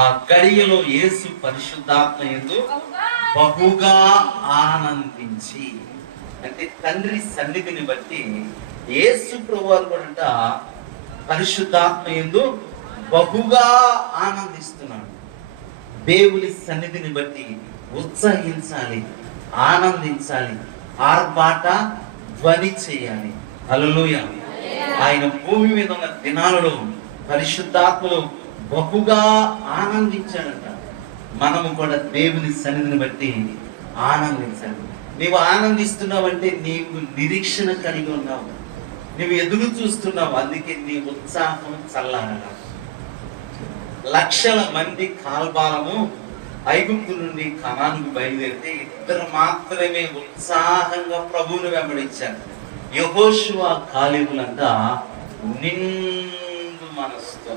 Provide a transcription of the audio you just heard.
ఆ గడియలో యేసు పరిశుద్ధాత్మ యందు బహుగా ఆనందించి, అంటే తండ్రి సన్నిధిని బట్టి యేసు ప్రభువారు కూడా పరిశుద్ధాత్మ యందు బహుగా ఆనందిస్తున్నాడు. దేవుని సన్నిధిని బట్టి ఉత్సహించాలి, ఆనందించాలి, ఆర్భాట ధ్వని చేయాలి. హల్లెలూయా. ఆయన భూమి మీద ఉన్న దినాలలో పరిశుద్ధాత్మలో బహుగా ఆనందించాడంట. మనము కూడా దేవుని సన్నిధిని బట్టి ఆనందించాలి. నీవు ఆనందిస్తున్నావంటే నీవు నిరీక్షణ కలిగి ఉన్నావు, నువ్వు ఎదురు చూస్తున్నావు, అందుకే నీ ఉత్సాహం చల్లారగా. లక్షల మంది కాల్బాలము ఐగుప్తు నుండి కనానుకు బయలుదేరితే 2 మాత్రమే ఉత్సాహంగా ప్రభువును వెంబడించారు. యెహోషువ కాలేబులంతా నిండు మనసుతో